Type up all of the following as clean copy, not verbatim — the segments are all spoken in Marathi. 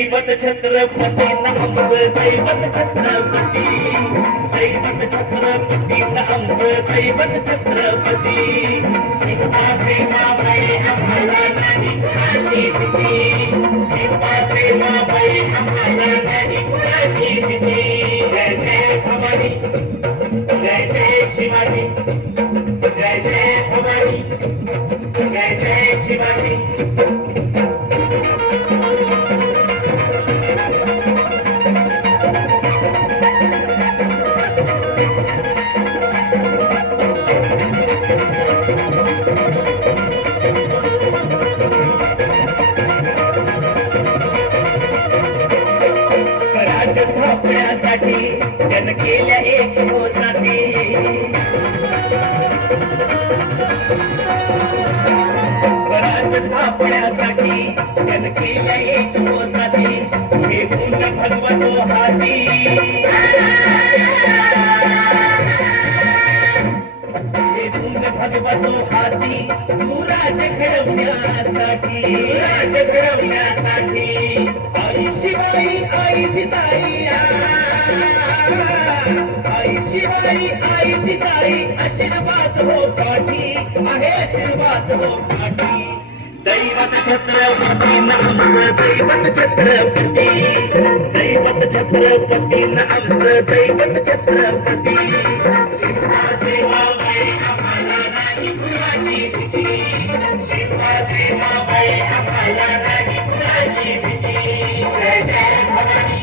दैवत छत्रपती आमचं दैवत छत्रपती दैवत छत्रपती आमचं दैवत छत्रपती शिवबाचे मावळे आम्हाला नाही कुणाची भीती शिवबाचे मावळे आम्हाला नाही कुणाची भीती जय जय भवानी जय जय शिवाजी जय जय भवानी जय जय शिवाजी स्वराज्य स्थापण्यासाठी जन केल्या एक होताते स्वराज्य स्थापण्यासाठी जन केल्या एक होताते हे गुण भगवतो हाती हे गुण भगवतो हाती सुराज घडवण्यासाठी सुराज घडवण्यासाठी आई शिवाई आई जिजाई आई शिवाई आई जिजाई आशीर्वाद हो पाठी आहे आशीर्वाद हो पाठी दैवत छत्रपती आमचं दैवत छत्रपती दैवत छत्रपती आमचं दैवत छत्रपती शिवाचे मावळे आम्हाला नाही कुणाची भीती शिवाचे मावळे आम्हाला नाही कुणाची भीती जय जय भवानी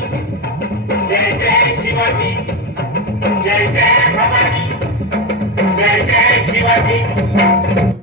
जय जय शिवाजी जय जय भवानी जय जय शिवाजी